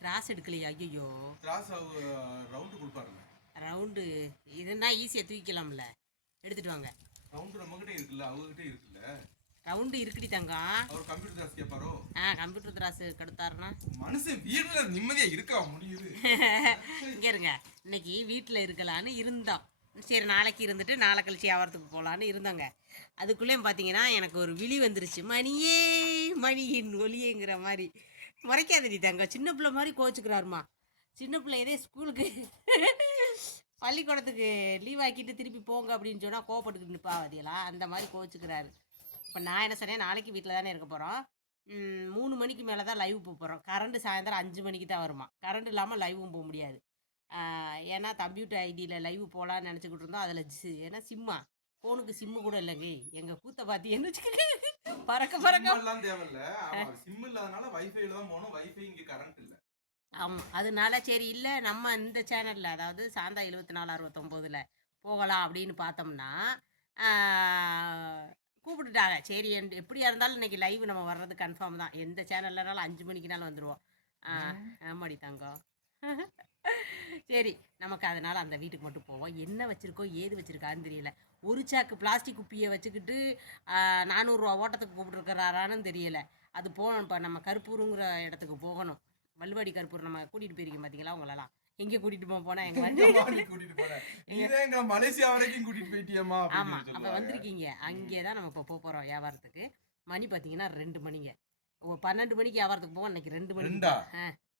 Cross எடுக்கலையா? ஐயோ cross round கொடுப்பாருங்க round இதுன்னா ஈஸியாக தூக்கிக்கலாம்ல. எடுத்துட்டு வாங்க. ரவுண்டு நம்மகிட்ட இருக்குல்ல அவங்ககிட்ட இருக்குல்ல? ரவுண்டு இருக்குடி தங்கம் அவர் கம்ப்யூட்டர் கிளாஸ் கேட்பாரோ ஆ கம்ப்யூட்டர் திராசு கெடுத்தாருன்னா. மனுஷன் வீட்டுல நிம்மதியா இருக்கா முடியுது? இங்கே இருங்க. இன்னைக்கு வீட்டில் இருக்கலான்னு இருந்தோம் சரி நாளைக்கு இருந்துட்டு நாளை கழிச்சு வியாபாரத்துக்கு போகலான்னு இருந்தோங்க. அதுக்குள்ளேயும் பார்த்தீங்கன்னா எனக்கு ஒரு விழி வந்துருச்சு. மணியே மணியின் ஒலியேங்கிற மாதிரி. முறைக்காதடி தங்க. சின்ன பிள்ளை மாதிரி கோச்சுக்கிறாருமா. சின்ன பிள்ளை இதே ஸ்கூலுக்கு பள்ளிக்கூடத்துக்கு லீவ் ஆக்கிட்டு திருப்பி போங்க அப்படின்னு சொன்னால் கோவப்பட்டுக்கிட்டு நிற்பாவதியெல்லாம் அந்த மாதிரி கோச்சுக்கிறாரு. இப்போ நான் என்ன சொன்னேன்? நாளைக்கு வீட்டில் தானே இருக்க போகிறோம் மூணு மணிக்கு மேலே தான் லைவ் போக போகிறோம் கரண்ட் சாயந்தரம் அஞ்சு மணிக்கு தான் வருமா. கரண்ட் இல்லாமல் லைவும் போக முடியாது. ஏன்னா கம்ப்யூட்டர் ஐடியில் லைவ் போகலான்னு நினச்சிக்கிட்டு இருந்தோம். அதில் ஏன்னா சிம்மா ஃபோனுக்கு சிம்மு கூட இல்லைங்க. எங்கள் கூத்த பார்த்து என்ன வச்சுக்கிட்டு பறக்க பறக்க. எல்லாம் தேவையில்ல. சிம் இல்லாதனால வைஃபைல தான் போகணும். வைஃபை இங்க கரண்ட் இல்ல. ஆமாம் அதனால சரி இல்லை நம்ம இந்த சேனலில் அதாவது சாந்தா எழுபத்தி நாலு அறுபத்தொம்போதில் போகலாம் அப்படின்னு பார்த்தோம்னா கூப்பிட்டுட்டாங்க. சரி என்- எப்படியா இருந்தாலும் இன்னைக்கு லைவ் நம்ம வர்றது கன்ஃபார்ம் தான். எந்த சேனல்லனாலும் அஞ்சு மணிக்குனாலும் வந்துடுவோம் ஆமாடி தங்கம் சரி நமக்கு அதனால் அந்த வீட்டுக்கு மட்டும் போவோம். என்ன வச்சுருக்கோம் ஏது வச்சுருக்கான்னு தெரியல. ஒரு சாக்கு பிளாஸ்டிக் குப்பியை வச்சுக்கிட்டு நானூறுரூவா ஓட்டத்துக்கு கூப்பிட்டுருக்கிறாரான்னு தெரியல. அது போகணும் இப்போ நம்ம கருப்பூருங்கிற இடத்துக்கு போகணும். வல்லுவாடி கருப்பூர் நம்ம கூட்டிகிட்டு போயிருக்கீங்க பார்த்தீங்களா உங்களெல்லாம்? எங்கே கூட்டிகிட்டு போக கூட்டிட்டு போன எங்க மலேசியா வரைக்கும் கூட்டிட்டு போயிட்டியம்மா சொல்லி அப்போ. வந்திருக்கீங்க. அங்கே தான் நம்ம இப்போ போக போகிறோம் வியாபாரத்துக்கு. மணி பார்த்தீங்கன்னா ரெண்டு மணிங்க. பன்னெண்டு மணிக்கு வியாபாரத்துக்கு போவோம் இன்னைக்கு ரெண்டு மணி.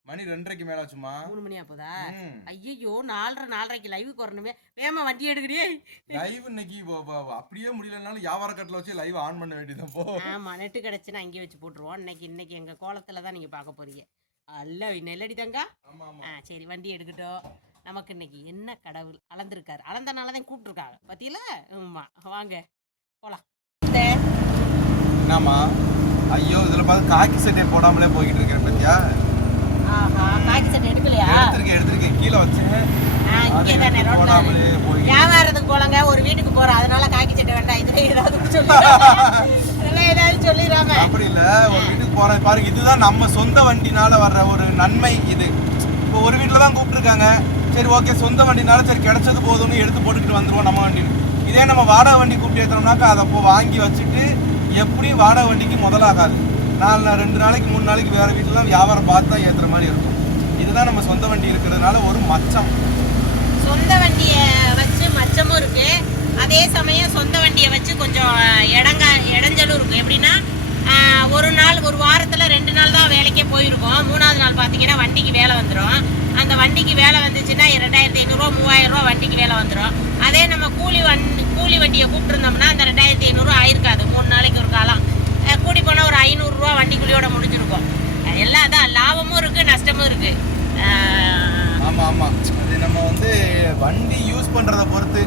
மணி ரெண்டரைக்கு மேல ஆச்சுமா? மூணு மணி ஆகுதா? ம். ஐயோ நாலரை நாலரைக்கு லைவுக்கு வரணுமே. வேமா வண்டி எடுக்கடியே லைவ் இன்னைக்கு அப்படியே முடியலனாலும் வியாபார கட்டில வச்சு லைவ் ஆன் பண்ண வேண்டியதான் போ. ஆமாம் நெட்டு கிடச்சுன்னா அங்கேயே வச்சு போட்டுருவோம். இன்னைக்கு இன்னைக்கு எங்கள் கோலத்தில் தான் நீங்கள் பார்க்க போறீங்க. அல்ல நெல்லடி தங்கா? ஆமா ஆமா. ஆ சரி வண்டி எடுக்கட்டும். நமக்கு இன்னைக்கு என்ன கடவுள்? அளந்திருக்காரு. அளந்தனால தான் கூப்பிட்ருக்காங்க பார்த்தீங்களா ஆமாம் வாங்க போகலாம் என்னம்மா? ஐயோ இதுல பார்த்து காக்கி சட்டை போடாமலே போய்கிட்டு இருக்கேன் பத்தியா? எடுக்கலையா? எடுத்திருக்கேன் எடுத்திருக்கேன். கீழே வச்சேன் இங்கே தானே ரோட்ல போடாமலே போய். வியாபாரத்துக்கு போலங்க ஒரு வீட்டுக்கு போறோம். அதனால காக்கி சட்டை வேண்டாம். இதுல ஏதாவது சொல்லி இதெல்லாம் ஏதாவது சொல்லிடுறாங்க அப்படி இல்ல. ஒரு வீட்டுக்கு போறேன். பாருங்க இதுதான் நம்ம சொந்த வண்டினால வர்ற ஒரு நன்மை இது. இப்போ ஒரு வீட்டில் தான் கூப்பிட்டுருக்காங்க. சரி ஓகே. சொந்த வண்டினால சரி கிடைச்சது போதும்னு எடுத்து போட்டுக்கிட்டு வந்துருவோம் நம்ம வண்டி இதே நம்ம வாடகை வண்டி கூப்பிட்டு ஏற்றோம்னாக்கா அதை போ வாங்கி வச்சுட்டு எப்படியும் வாடகை வண்டிக்கு முதலாகாது. நாலு ரெண்டு நாளைக்கு மூணு நாளைக்கு வேற வீட்டில் வியாபாரம் பார்த்து தான் ஏற்றுற மாதிரி இருக்கும். இதுதான் நம்ம சொந்த வண்டி இருக்கிறதுனால ஒரு மச்சம். சொந்த வண்டியை வச்சு மச்சமும் இருக்கு. அதே சமயம் சொந்த வண்டியை வச்சு கொஞ்சம் இடங்க இடைஞ்சலும் இருக்கும். எப்படின்னா ஒரு நாள் ஒரு வாரத்தில் ரெண்டு நாள் தான் வேலைக்கே போயிருக்கோம் மூணாவது நாள் பார்த்தீங்கன்னா வண்டிக்கு வேலை வந்துடும் அந்த வண்டிக்கு வேலை வந்துச்சுன்னா ரெண்டாயிரத்தி ஐநூறுரூவா மூவாயிரம் ரூபா வண்டிக்கு வேலை வந்துடும் அதே நம்ம கூலி வண்டி கூலி வண்டியை கூப்பிட்டுருந்தோம்னா அந்த ரெண்டாயிரத்தி ஐநூறுரூவா ஆயிருக்காது. மூணு நாளைக்கு ஒரு காலம். கூடி போனால் ஒரு ஐநூறுரூவா வண்டிக்குள்ளியோட முடிஞ்சிருக்கும். எல்லாம் தான் லாபமும் இருக்குது நஷ்டமும் இருக்குது ஆமா ஆமா. அது நம்ம வந்து வண்டி யூஸ் பண்றத பொறுத்து.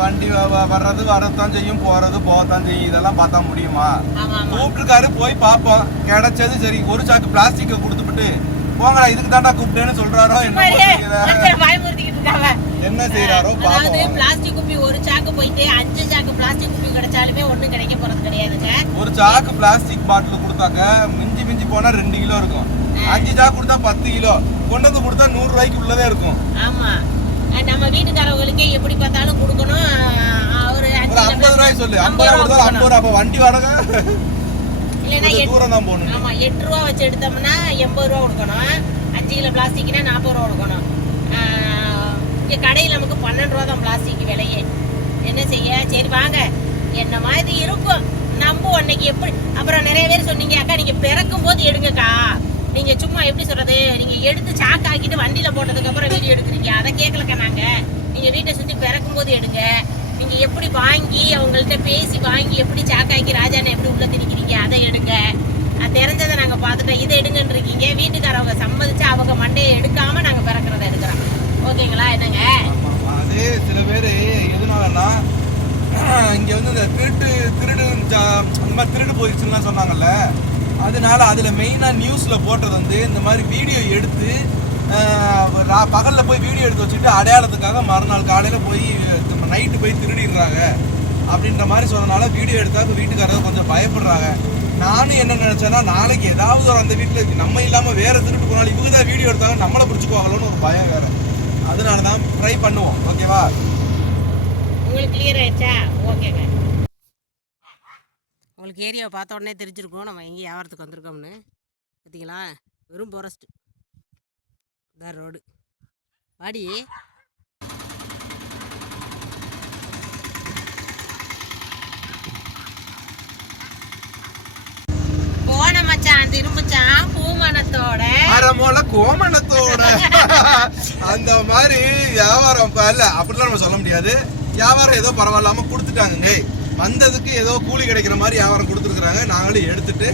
வண்டி வர்றது வரத்தான் செய்யும் போறது போகத்தான் செய்யும். இதெல்லாம் பார்த்தா முடியுமா? ஆமாம் ஆமாம் கூப்பிட்டுருக்காரு போய் பார்ப்போம். கிடைச்சது சரி. ஒரு சாக்கு பிளாஸ்டிக்கை கொடுத்துட்டு போங்கடா இதுக்கு தாண்டா கூப்பிட்டேன்னு சொல்றாரோ என்ன செய்யறாரோ அதாவது பிளாஸ்டிக் குப்பி ஒரு சாக்கு போயிட்டு அஞ்சு சாக்கு பிளாஸ்டிக் குப்பி கிடைச்சாலுமே ஒண்ணும் கிடைக்க போறது கிடையாதுங்க. ஒரு சாக்கு பிளாஸ்டிக் பாட்டில் கொடுத்தாக்க மிஞ்சி மிஞ்சி போனா ரெண்டு கிலோ இருக்கும். அஞ்சு சாக்கு கொடுத்தா பத்து கிலோ. கொண்டு வந்து கொடுத்தா நூறு ரூபாய்க்கு உள்ளதே இருக்கும். ஆமா. நம்ம வீட்டுக்காரவங்களுக்கே எப்படி பார்த்தாலும் கொடுக்கணும். ஒரு ஒரு ஐம்பது ரூபாய் சொல்லு. ஐம்பது ஐம்பது ரூபா ரூபா கொடுத்தா ஐம்பது ரூபா அப்ப வண்டி வாடகை? இல்லைன்னா தூரம் தான் போகணும். ஆமா எட்டு ரூபா வச்சு எடுத்தோம்னா எண்பது ரூபா கொடுக்கணும். அஞ்சு கிலோ பிளாஸ்டிக்னா நாற்பது ரூபா கொடுக்கணும். இங்க கடையில் நமக்கு பன்னெண்டு ரூபா தான் பிளாஸ்டிக் விலையே. என்ன செய்ய? சரி வாங்க. என்ன மாதிரி இருக்கும்? நம்ப அன்னைக்கு எப்படி அப்புறம் நிறைய பேர் சொன்னீங்க அக்கா நீங்க பிறக்கும் போது எடுங்கக்கா. நீங்க சும்மா எப்படி சொல்றது? நீங்க எடுத்து சாக்காக்கிட்டு வண்டியில போட்டதுக்கு அப்புறம் வீடியோ எடுக்கிறீங்க. அதை கேட்கலக்க நாங்க. நீங்க வீட்டை சுத்தி பிறக்கும் போது எடுங்க. நீங்க எப்படி வாங்கி அவங்கள்ட்ட பேசி வாங்கி எப்படி சாக்காக்கி ராஜானை எப்படி உள்ள திணிக்கிறீங்க? அதை எடுங்க. தெரிஞ்சதை நாங்க பார்த்துட்டோம். இதை எடுங்கன்னு இருக்கீங்க வீட்டுக்காரவங்க சம்மதிச்சு அவங்க மண்டையை எடுக்காம நாங்க பிறக்கிறத எடுக்கிறோம். ஓகேங்களா? என்னங்க? அது சில பேர் எதுனாலன்னா இங்க வந்து இந்த திருட்டு திருடு அந்த மாதிரி திருடு போயிடுச்சுலாம் சொன்னாங்கல்ல. அதனால அதில் மெயினாக நியூஸில் போட்டது வந்து இந்த மாதிரி வீடியோ எடுத்து பகலில் போய் வீடியோ எடுத்து வச்சுட்டு அடையாளத்துக்காக மறுநாள் காலையில் போய் நைட்டு போய் திருடிடுறாங்க. அப்படின்ற மாதிரி சொன்னனால வீடியோ எடுத்தாக்க வீட்டுக்காரங்க கொஞ்சம் பயப்படுறாங்க. நானும் என்ன நினச்சேன்னா நாளைக்கு ஏதாவது ஒரு அந்த வீட்டில் நம்ம இல்லாமல் வேறு திருட்டு போனாலும் இவங்க தான் வீடியோ எடுத்தாங்க நம்மளை பிடிச்சிக்குவாங்களோன்னு ஒரு பயம் வேறு. அதனால தான் ட்ரை பண்ணுவோம் ஓகேவா உங்களுக்கு கிளியர் ஆயிடுச்சா? ஓகேங்க உங்களுக்கு ஏரியாவை பார்த்த உடனே தெரிஞ்சிருக்கும். நம்ம எங்கே வியாபாரத்துக்கு வந்திருக்கோம்னு. பார்த்தீங்களா? வெறும் ஃபாரஸ்ட் இதான் ரோடு வாடி. போன மச்சான் திரும்பச்சான் பூமணத்தோட அறமோல கோமணத்தோட. அந்த மாதிரி வியாபாரம் இல்ல அப்படிலாம் நம்ம சொல்ல முடியாது. வியாபாரம் ஏதோ பரவாயில்லாம கொடுத்துட்டாங்க. வந்ததுக்கு ஏதோ கூலி கிடைக்கிற மாதிரி வியாபாரம் கொடுத்துருக்காங்க நாங்களும் எடுத்துட்டு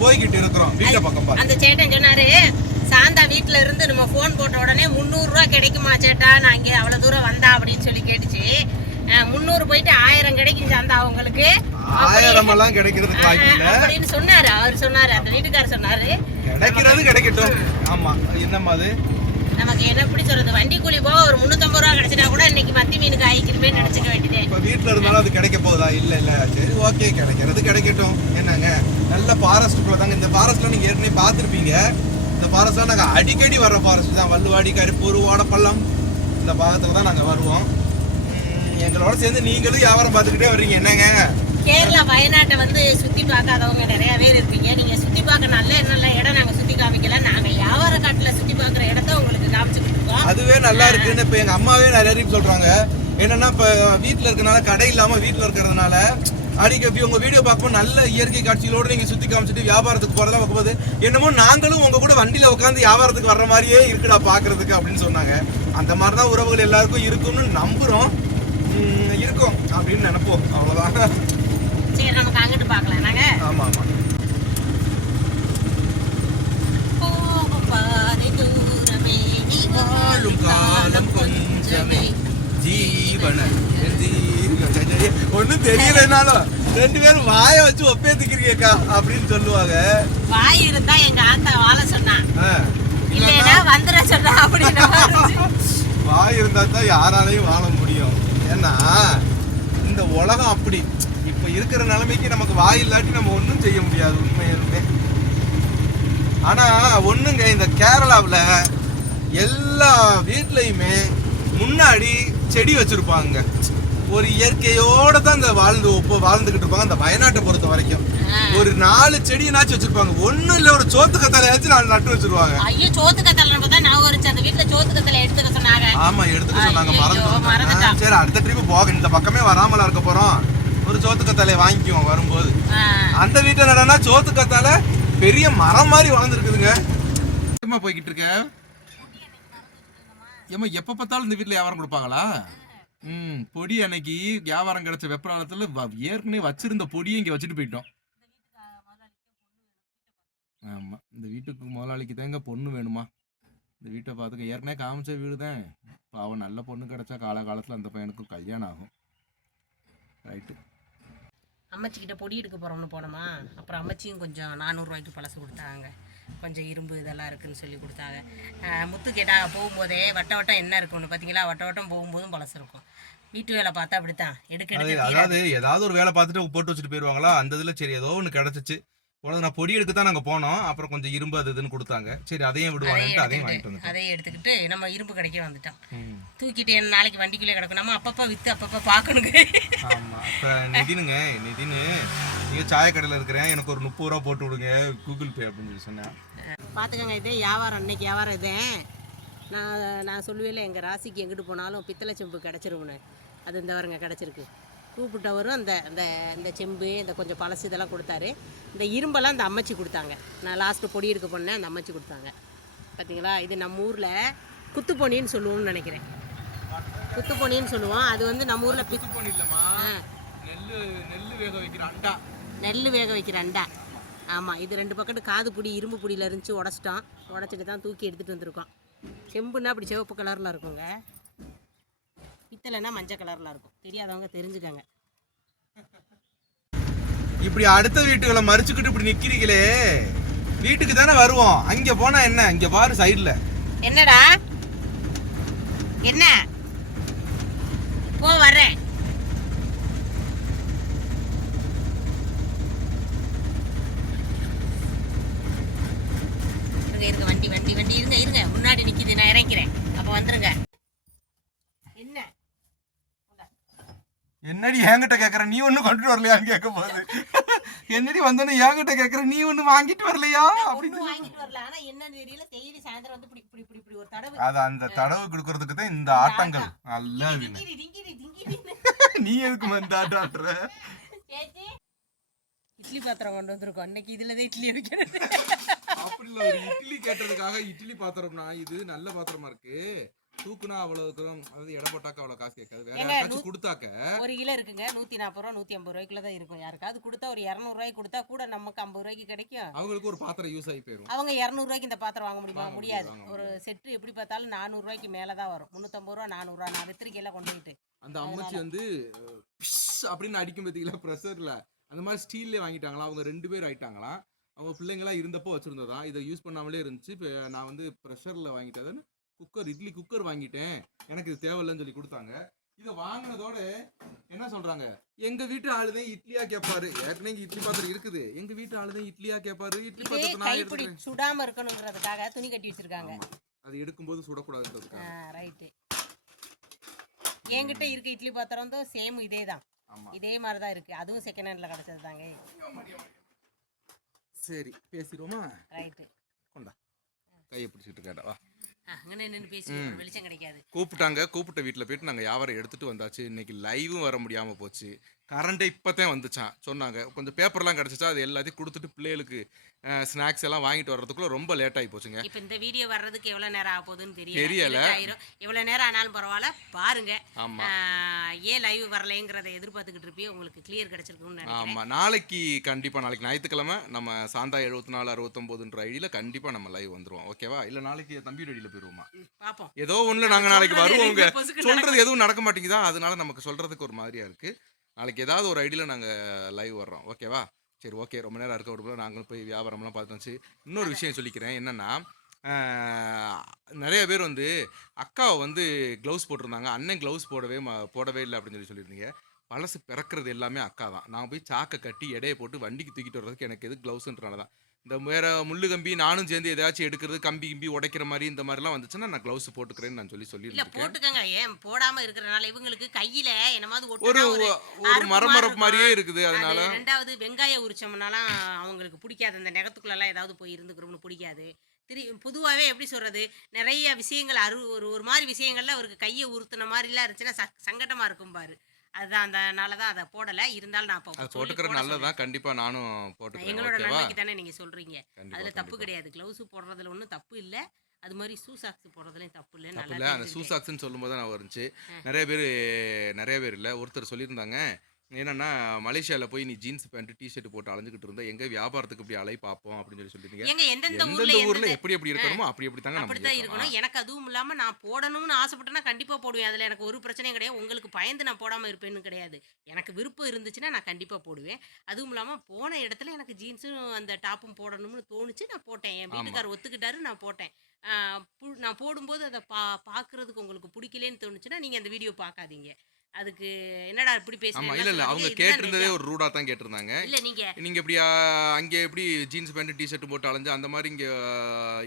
போய்கிட்டு இருக்கிறோம். வீட்டை பக்கம் அந்த சேட்டன் சொன்னாரு சாந்தா வீட்ல இருந்து நம்ம ஃபோன் போட்ட உடனே முந்நூறு ரூபா கிடைக்குமா சேட்டா? நான் இங்கே அவ்வளவு தூரம் வந்தா அப்படின்னு சொல்லி கேட்டுச்சு. முந்நூறு போயிட்டு ஆயிரம் கிடைக்கும் சாந்தா உங்களுக்கு. ஆயிரம் எல்லாம் இல்ல. அப்படின்னு சொன்னாரு. அவர் சொன்னாரு அந்த வீட்டுக்காரர் சொன்னாரு. கிடைக்கிறது கிடைக்கட்டும். ஆமா. என்னம்மா அது? நமக்கு என்ன எப்படி சொல்றது வண்டி கூலி போக ஒரு முந்நூத்தம்பது ரூபா கிடைச்சினா கூட இன்னைக்கு மத்தி மீனுக்கு ஆயிக்கிருமே நினைச்சுக்க வேண்டியதே. இப்ப வீட்ல இருந்தாலும் அது கிடைக்க போகுதா? இல்ல இல்ல. சரி ஓகே. கிடைக்கிறது கிடைக்கட்டும். என்னங்க? நல்ல ஃபாரஸ்ட்டுக்குள்ள தாங்க. இந்த ஃபாரஸ்ட்ல நீங்க ஏற்கனவே பார்த்திருப்பீங்க. இந்த ஃபாரஸ்ட்ல நாங்க அடிக்கடி வர்ற ஃபாரஸ்ட் தான். வள்ளுவாடி கருப்பூர் ஓடப்பள்ளம் இந்த பாகத்துல தான் நாங்க வருவோம். எங்களோட சேர்ந்து நீங்களும் வியாபாரம் பார்த்துக்கிட்டே வர்றீங்க. என்னங்க? கேரளா வயநாட்டை வந்து சுத்தி பார்க்காதவங்க நிறைய பேர் இருப்பீங்க. நீங்க சுத்தி பார்க்க நல்ல நல்ல இடம் நாங்க சுத்தி காமிக்கல நாங்க வியாபார காட்டுல சுத்தி பார்க்குற இடத்த உங்களுக்கு காமிச்சுக்கிட்டு இருக்கோம் அதுவே நல்லா இருக்குன்னு இப்ப எங்க அம்மாவே நிறைய பேர் சொல்றாங்க. என்னன்னா இப்ப வீட்ல இருக்கனால கடை இல்லாம வீட்ல இருக்கிறதுனால அடிக்கடி உங்க வீடியோ பார்க்கும்போது நல்ல இயற்கை காட்சிகளோட நீங்க சுத்தி காமிச்சிட்டு வியாபாரத்துக்கு போறதா பார்க்கும்போது என்னமோ நாங்களும் உங்க கூட வண்டியில உட்காந்து வியாபாரத்துக்கு வர்ற மாதிரியே இருக்குடா பாக்குறதுக்கு அப்படின்னு சொன்னாங்க. அந்த மாதிரி தான் உறவுகள் எல்லாருக்கும் இருக்கும்னு நம்புறோம். உம், இருக்கும் அப்படின்னு நினைப்போம். அவ்வளவுதான். சரி நமக்கு அங்கிட்டு பார்க்கலாம். நாங்க ஆமா ஆமா போகும் பாதை தூரமே நீ வாழும் காலம் கொஞ்சமே ஜீவன ஒன்னும் தெரியலனாலும் ரெண்டு பேரும் வாயை வச்சு ஒப்பேத்துக்கிறீங்கக்கா அப்படின்னு சொல்லுவாங்க. வாய் இருந்தா எங்க ஆத்தா வாழ சொன்னா. இல்லைன்னா வந்துட சொன்னா இருந்துச்சு. வாய் இருந்தா தான் யாராலையும் வாழ முடியும். ஏன்னா இந்த உலகம் அப்படி. இப்ப இருக்கிற நிலைமைக்கு நமக்கு வாய் இல்லாட்டி நம்ம ஒன்றும் செய்ய முடியாது உண்மையுமே ஆனா ஒண்ணுங்க இந்த கேரளாவுல எல்லா வீட்லயுமே முன்னாடி செடி வச்சிருப்பாங்க. ஒரு இயற்கையோட தான் இந்த வாழ்ந்து வாழ்ந்துகிட்டு இருப்பாங்க அந்த வயநாட்டை பொறுத்த வரைக்கும். ஒரு நாலு செடினாச்சும் வச்சிருப்பாங்க. ஒண்ணும் இல்ல ஒரு சோத்து கத்தாலையாச்சும் நாலு நட்டு வச்சிருவாங்க. ஐயோ சோத்து கத்தல பார்த்தா நான் ஒரு அந்த வீட்டுல சோத்து கத்தல எடுத்துக்க சொன்னாங்க. ஆமா எடுத்துக்க சொன்னாங்க. ஆ, சரி அடுத்த ட்ரிப் போக இந்த பக்கமே வராமலா இருக்க போறோம். ஒரு சோத்து கத்தாலையை வாங்கிக்குவோம் வரும்போது. அந்த வீட்டுல என்னடா சோத்து கத்தால பெரிய மரம் மாதிரி வளர்ந்துருக்குதுங்க. போய்கிட்டு இருக்க? ஏம்மா எப்ப பார்த்தாலும் இந்த வீட்டுல வியாபாரம் கொடுப்பாங்களா? ம் பொடி அன்னைக்கு வியாபாரம் கிடைச்ச வெப்பராலத்துல வ- ஏற்கனவே வச்சிருந்த பொடியை இங்க வச்சுட்டு போயிட்டோம். ஆமா இந்த வீட்டுக்கு முதலாளிக்கு தாங்க பொண்ணு வேணுமா? இந்த வீட்டை பார்த்துக்க ஏற்கனவே காமிச்ச வீடு தான் பாவம் நல்ல பொண்ணு கிடைச்சா காலகாலத்தில் அந்த பையனுக்கும் கல்யாணம் ஆகும். ரைட்டு அம்மச்சிக்கிட்ட பொடி எடுக்க போகிறோம்னு போனோமா? அப்புறம் அம்மச்சியும் கொஞ்சம் நானூறுரூவாய்க்கு பழசு கொடுத்தாங்க. கொஞ்சம் இரும்பு இதெல்லாம் இருக்குன்னு சொல்லி கொடுத்தாங்க. முத்து கேட்டா போகும்போதே வட்ட வட்டம் என்ன இருக்கும்னு பார்த்தீங்களா வட்ட வட்டம் போகும்போதும் பழசு இருக்கும். வீட்டு வேலை பார்த்தா அப்படித்தான். எடுக்க. அதாவது ஏதாவது ஒரு வேலை பார்த்துட்டு போட்டு வச்சுட்டு போயிடுவாங்களா அந்த இதுல சரி ஏதோ ஒன்று கிடைச்சிச்சு. உனக்கு நான் பொடி எடுக்க தான் நாங்கள் போனோம். அப்புறம் கொஞ்சம் இரும்பு அது இதுன்னு கொடுத்தாங்க. சரி அதையும் விடுவாங்கன்ட்டு அதையும் வாங்கிட்டு அதையும் எடுத்துக்கிட்டு நம்ம இரும்பு கடைக்கே வந்துட்டோம். தூக்கிட்டு என்ன நாளைக்கு வண்டிக்குள்ளே கிடக்கும். நம்ம அப்பப்போ விற்று அப்பப்போ பார்க்கணுங்க. ஆமா. இப்போ நிதினுங்க நிதினு நீங்க சாயக்கடையில் இருக்கிறேன். எனக்கு ஒரு முப்பது ரூபா போட்டு விடுங்க. கூகுள் பே அப்படின்னு சொல்லி சொன்னேன். பார்த்துக்கங்க இதே வியாபாரம் இன்னைக்கு வியாபாரம் இதே. நான் நான் சொல்லுவேல எங்கள் ராசிக்கு எங்கிட்டு போனாலும் பித்தளை செம்பு கிடச்சிரும்னு. அது இந்த வரங்க கிடச்சிருக்கு. கூப்பிட்டவரும் அந்த அந்த இந்த செம்பு இந்த கொஞ்சம் பழசு இதெல்லாம் கொடுத்தாரு. இந்த இரும்பெல்லாம் இந்த அம்மச்சி கொடுத்தாங்க. நான் லாஸ்ட்டு பொடி எடுக்க போனேன் அந்த அம்மச்சி கொடுத்தாங்க. பார்த்தீங்களா இது நம்ம ஊரில் குத்துப்பொனின்னு சொல்லுவோம்னு நினைக்கிறேன். குத்துப்பொனின்னு சொல்லுவோம். அது வந்து நம்ம ஊரில் பித் போன இல்லைம்மா. ஆ. நெல் நெல் வேக வைக்கிற அண்டா. நெல் வேக வைக்கிற அண்டா. ஆமாம் இது ரெண்டு பக்கத்து காது புடி இரும்பு புடியில் இருந்துச்சு உடச்சிட்டோம். உடச்சிட்டு தான் தூக்கி எடுத்துகிட்டு வந்திருக்கோம். செம்புன்னா அப்படி சிவப்பு கலரில் இருக்குங்க. பித்தளைனா மஞ்சள் கலரில் இருக்கும். தெரியாதவங்க தெரிஞ்சுக்கங்க. இப்படி அடுத்த வீட்டுகளை மறிச்சுக்கிட்டு இப்படி நிக்கிறீங்களே. வீட்டுக்கு தானே வருவோம். அங்க போனா என்ன? இங்க பாரு சைடுல. என்னடா? என்ன? போ வரேன் இருக்க வண்டி. என்னடி என்கிட்ட கேக்குற நீ ஒண்ணு கொண்டு வரலையான்னு கேட்க போகுது என்னடி வந்தோன்னு என்கிட்ட கேக்குற நீ ஒண்ணு வாங்கிட்டு வரலையா? அப்படின்னு வாங்கிட்டு வரல. ஆனா என்னன்னு தெரியல டெய்லி சாயந்தரம் வந்து இப்படி இப்படி இப்படி இப்படி ஒரு தடவை. அது அந்த தடவு கொடுக்கறதுக்கு தான் இந்த ஆட்டங்கள். நல்லா நீ எதுக்கு வந்து ஆட்டம் ஆட்டுற? சேச்சி இட்லி பாத்திரம் கொண்டு வந்திருக்கோம். இன்னைக்கு இதுல தான் இட்லி வைக்கிறது அப்படி இல்ல ஒரு இட்லி கேட்டதுக்காக இட்லி பாத்திரம்னா இது நல்ல பாத்திரமா இருக்கு? தூக்குனா அவ்வளவு தூரம் அதாவது எடை போட்டாக்க அவ்வளவு காசு கேட்காது. வேற நூ- கொடுத்தாக்க ஒரு கிலோ இருக்குங்க. நூத்தி நாற்பது ரூபா நூத்தி ஐம்பது ரூபாய்க்குள்ள தான் இருக்கும். யாருக்காவது கொடுத்தா ஒரு இரநூறுவாய்க்கு கொடுத்தா கூட நமக்கு ஐம்பது ரூபாய்க்கு கிடைக்கும். அவங்களுக்கு ஒரு பாத்திரம் யூஸ் ஆகி போயிரும். அவங்க இரநூறுவாய்க்கு இந்த பாத்திரம் வாங்க முடியுமா? முடியாது ஒரு செட்டு எப்படி பார்த்தாலும் நானூறுரூவாய்க்கு மேலே தான் வரும். முந்நூற்றம்பது ரூபா நானூறுரூவா நான் வித்திரிக்கையெல்லாம் கொண்டு போயிட்டு. அந்த அம்மச்சி வந்து அப்படின்னு அடிக்கும் பார்த்தீங்களா ப்ரெஷர்ல அந்த மாதிரி ஸ்டீல்லே வாங்கிட்டாங்களா அவங்க ரெண்டு பேர் ஆயிட்டாங்களாம். அவங்க பிள்ளைங்களாம் இருந்தப்போ வச்சிருந்ததா இதை யூஸ் பண்ணாமலே இருந்துச்சு. இப்போ நான் வந்து ப்ரெஷரில் வாங்கிட்டதுன்னு குக்கர் இட்லி குக்கர் வாங்கிட்டேன். எனக்கு இது தேவையில்லைன்னு சொல்லி கொடுத்தாங்க. இதை வாங்கினதோட என்ன சொல்றாங்க? எங்க வீட்டு ஆளுதான் இட்லியா கேட்பாரு ஏற்கனவே இங்க இட்லி பாத்திரம் இருக்குது. எங்க வீட்டு ஆளுதான் இட்லியா கேட்பாரு இட்லி இதே பாத்திரத்தை நான் எடுத்துக்கிறேன். சுடாம இருக்கணுங்கிறதுக்காக துணி கட்டி வச்சிருக்காங்க. அது எடுக்கும்போது சுடக்கூடாதுன்றதுக்காக. ரைட்டு என்கிட்ட இருக்க இட்லி பாத்திரம் தான் சேம் இதே தான். இதே மாதிரி தான் இருக்கு. அதுவும் செகண்ட் ஹேண்ட்ல கிடைச்சது தாங்க. சரி பேசிடுவோமா? ரைட்டு கொண்டா. கையை பிடிச்சிட்டு இருக்கேன்டா வா. அங்கே நின்று பேசி வெளிச்சம் கிடைக்காது. கூப்பிட்டாங்க கூப்பிட்ட வீட்டில் போயிட்டு நாங்கள் வியாபாரம் எடுத்துட்டு வந்தாச்சு. இன்னைக்கு லைவும் வர முடியாமல் போச்சு. கரண்ட்டே இப்போதான் வந்துச்சான் சொன்னாங்க. கொஞ்சம் பேப்பர்லாம் கிடச்சிச்சா? அது எல்லாத்தையும் கொடுத்துட்டு பிள்ளைகளுக்கு ஸ்நாக்ஸ் எல்லாம் வாங்கிட்டு வர்றதுக்குள்ள ரொம்ப லேட் ஆகி போச்சுங்க. இப்போ இந்த வீடியோ வர்றதுக்கு எவ்வளோ நேரம் ஆக போகுதுன்னு தெரியல. தெரியல. எவ்வளோ நேரம் ஆனாலும் பரவாயில்ல. பாருங்க. ஆமா. ஆஹ், ஏன் லைவ் வரலைங்கிறத எதிர்பார்த்துக்கிட்டு இருப்பியோ உங்களுக்கு கிளியர் கிடைச்சிருக்கும்னு நினைக்கிறேன். ஆமா. நாளைக்கு கண்டிப்பா நாளைக்கு ஞாயிற்றுக்கிழமை நம்ம சாந்தா எழுபத்தி நாலு அறுபத்தொம்போதுன்ற ஐடியில் கண்டிப்பா நம்ம லைவ் வந்துருவோம். ஓகேவா இல்லை நாளைக்கு தம்பி ஐடியில் போயிருவோமா? ம், பார்ப்போம் ஏதோ ஒண்ணுல நாங்க நாளைக்கு வருவோங்க. சொல்றது எதுவும் நடக்க மாட்டேங்குதா? அதனால நமக்கு சொல்றதுக்கு ஒரு மாதிரியா இருக்கு. நாளைக்கு ஏதாவது ஒரு ஐடியில் நாங்கள் லைவ் வர்றோம். ஓகேவா சரி ஓகே ரொம்ப நேரம் இருக்க விடுவோம் நாங்களும் போய் வியாபாரம்லாம் பார்த்து இன்னொரு விஷயம் சொல்லிக்கிறேன். என்னென்னா நிறைய பேர் வந்து அக்காவை வந்து க்ளவுஸ் போட்டிருந்தாங்க. அண்ணன் க்ளவுஸ் போடவே போடவே இல்லை அப்படின்னு சொல்லி சொல்லியிருந்தீங்க. பழசு பிறக்கிறது எல்லாமே அக்கா தான் நான் போய் சாக்கை கட்டி எடையை போட்டு வண்டிக்கு தூக்கிட்டு வர்றதுக்கு எனக்கு எது க்ளவுஸுன்றனால தான் இந்த வேற முள்ளு கம்பி நானும் சேர்ந்து ஏதாச்சும் எடுக்கிறது கம்பி கிம்பி உடைக்கிற மாதிரி இந்த மாதிரிலாம் வந்துச்சுன்னா நான் க்ளவுஸ் போட்டுக்கிறேன்னு நான் சொல்லி இல்ல சொல்லியிருக்கேன் போட்டுக்கங்க. ஏன்? போடாம இருக்கிறனால இவங்களுக்கு கையில என்னமாவது ஒரு ஒட்டுனா ஒரு ஒரு அறுப்பு மரம் மாதிரியே இருக்கும். இருக்குது அதனால. அது ரெண்டாவது வெங்காயம் உரிச்சோம்னாலாம் அவங்களுக்கு பிடிக்காது. அந்த நெகத்துக்குள்ளெல்லாம் ஏதாவது போய் இருந்துக்கிறோம்னு பிடிக்காது. திரு பொதுவாகவே எப்படி சொல்றது? நிறைய விஷயங்கள் அரு ஒரு ஒரு மாதிரி விஷயங்கள்ல அவருக்கு கையை உறுத்துன மாதிரிலாம் இருந்துச்சுன்னா ச- சங்கடமா இருக்கும் பாரு. அதுதான் அதனால தான் அதை போடல. இருந்தாலும் நான் இப்போ போட்டுக்கிறது போட நல்லதுதான் கண்டிப்பா நானும். போட்டுக்கிறேன். எங்களோட நன்மைக்கு தானே நீங்க சொல்றீங்க. கண்டிப்பா அதுல தப்பு. கிடையாது. கிளவுஸ் போடுறதுல ஒன்றும் தப்பு இல்ல. அது மாதிரி ஷூ சாக்ஸ் போடுறதுலயும் தப்பு இல்லை. நல்லா இல்லை. அந்த தெரிஞ்சுக்கிட்டேன். சூசாக்ஸ்ன்னு சொல்லும்போது தான் நான் வந்துச்சு. நிறைய பேர் நிறைய பேர் இல்லை. ஒருத்தர் சொல்லியிருந்தாங்க. என்னன்னா மலேசியால போய் நீ ஜீன்ஸ் பேண்ட் டிஷர்ட் போட்டு அலைஞ்சுக்கிட்டு இருந்தா எங்க வியாபாரத்துக்கு இப்படி அலை பார்ப்போம் அப்படின்னு சொல்லி சொல்லியிருந்தீங்க ஏங்க எந்தெந்த ஊர்ல எப்படி எப்படி இருக்கணுமோ அப்படி அப்படி தாங்க நம்ம அப்படித்தான் இருக்கணும். எனக்கு அதுவும் இல்லாம நான் போடணும்னு ஆசைப்பட்டேன்னா கண்டிப்பா போடுவேன். அதுல எனக்கு ஒரு பிரச்சனையும் கிடையாது. உங்களுக்கு பயந்து நான் போடாம இருப்பேன்னு கிடையாது. எனக்கு விருப்பம் இருந்துச்சுன்னா நான் கண்டிப்பா போடுவேன். அதுவும் இல்லாம போன இடத்துல எனக்கு ஜீன்ஸும் அந்த டாப்பும் போடணும்னு தோணுச்சு நான் போட்டேன். என். வீட்டுக்காரர் ஒத்துக்கிட்டாரு நான் போட்டேன். நான் போடும்போது அதை பா பார்க்கறதுக்கு உங்களுக்கு பிடிக்கலன்னு தோணுச்சுன்னா நீங்க அந்த வீடியோ பார்க்காதீங்க. அதுக்கு என்னடா இப்படி பேசுறீங்க இல்ல இல்ல அவங்க கேட்டிருந்ததே ஒரு ரூடா தான் கேட்டிருந்தாங்க. இல்ல நீங்க நீங்க இப்படி அங்க எப்படி ஜீன்ஸ் பேண்ட் டிஷர்ட் போட்டு அலைஞ்சு அந்த மாதிரி இங்க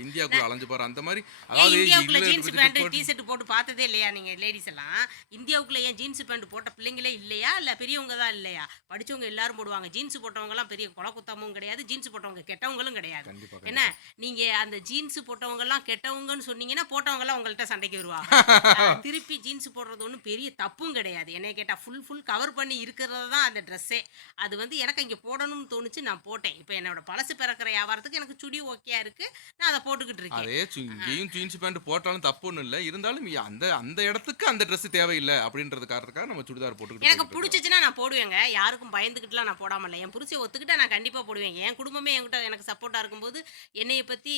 இந்தியாக்குள்ள அலைஞ்சு பாரு அந்த மாதிரி அதாவது இந்தியாவுக்குள்ள ஜீன்ஸ் பேண்ட் டிஷர்ட் போட்டு பார்த்ததே இல்லையா நீங்க லேடிஸ் எல்லாம்? இந்தியாவுக்குள்ள ஏன் ஜீன்ஸ் பேண்ட் போட்ட பிள்ளைங்களே இல்லையா? இல்ல பெரியவங்க தான் இல்லையா? படிச்சவங்க எல்லாரும் போடுவாங்க. ஜீன்ஸ் போட்டவங்க எல்லாம் பெரிய கொலை குத்தமும் கிடையாது ஜீன்ஸ் போட்டவங்க கெட்டவங்களும் கிடையாது. என்ன? நீங்க அந்த ஜீன்ஸ் போட்டவங்க எல்லாம் கெட்டவங்கன்னு சொன்னீங்கன்னா போட்டவங்க எல்லாம் உங்கள்ட்ட சண்டைக்கு வருவாங்க. திருப்பி ஜீன்ஸ் போடுறது ஒன்றும் பெரிய தப்பும் கிடையாது. என்னை கேட்டா ஃபுல் ஃபுல் கவர் பண்ணி இருக்கிறது தான் அந்த ட்ரெஸ்ஸே அது வந்து எனக்கு இங்கே போடணும்னு தோணுச்சு நான் போட்டேன். இப்போ என்னோட பழசு பிறக்கிற வியாபாரத்துக்கு எனக்கு சுடி ஓகேயா இருக்கு நான் அதை போட்டுக்கிட்டு இருக்கேன். அதே இங்கேயும் ஜீன்ஸ் பேண்ட் போட்டாலும் தப்பு ஒன்றும் இல்லை. இருந்தாலும் அந்த அந்த இடத்துக்கு அந்த Dress தேவையில்லை அப்படின்றது காரணத்துக்காக நம்ம சுடிதார் போட்டுக்கிட்டு எனக்கு. பிடிச்சிச்சுன்னா நான் போடுவேங்க. யாருக்கும் பயந்துக்கிட்டுலாம் நான் போடாம இல்லை. என் புருஷை ஒத்துக்கிட்டா நான் கண்டிப்பாக போடுவேன். என் குடும்பமே என்கிட்ட எனக்கு சப்போர்ட்டாக இருக்கும்போது என்னைய பற்றி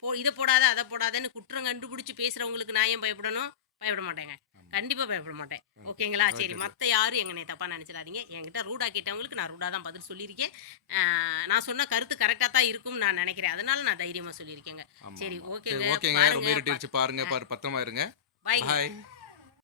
போ இதை போடாத அதை போடாதன்னு குற்றம் கண்டுபிடிச்சி பேசுகிறவங்களுக்கு நான் ஏன் பயப்படணும்? பயப்பட மாட்டேங்க. கண்டிப்பாக பயப்பட மாட்டேன் ஓகேங்களா சரி மற்ற யாரும் எங்கனை தப்பாக நினச்சிடாதீங்க. என்கிட்ட ரூடா கேட்டவங்களுக்கு நான் ரூடா தான் பதில் சொல்லியிருக்கேன். நான் சொன்ன கருத்து கரெக்டாக தான் இருக்கும்னு நான் நினைக்கிறேன். அதனால நான் தைரியமாக சொல்லியிருக்கேங்க. சரி. ஓகேங்க பாருங்க பாருங்க பாரு பத்திரமா இருங்க. பாய்.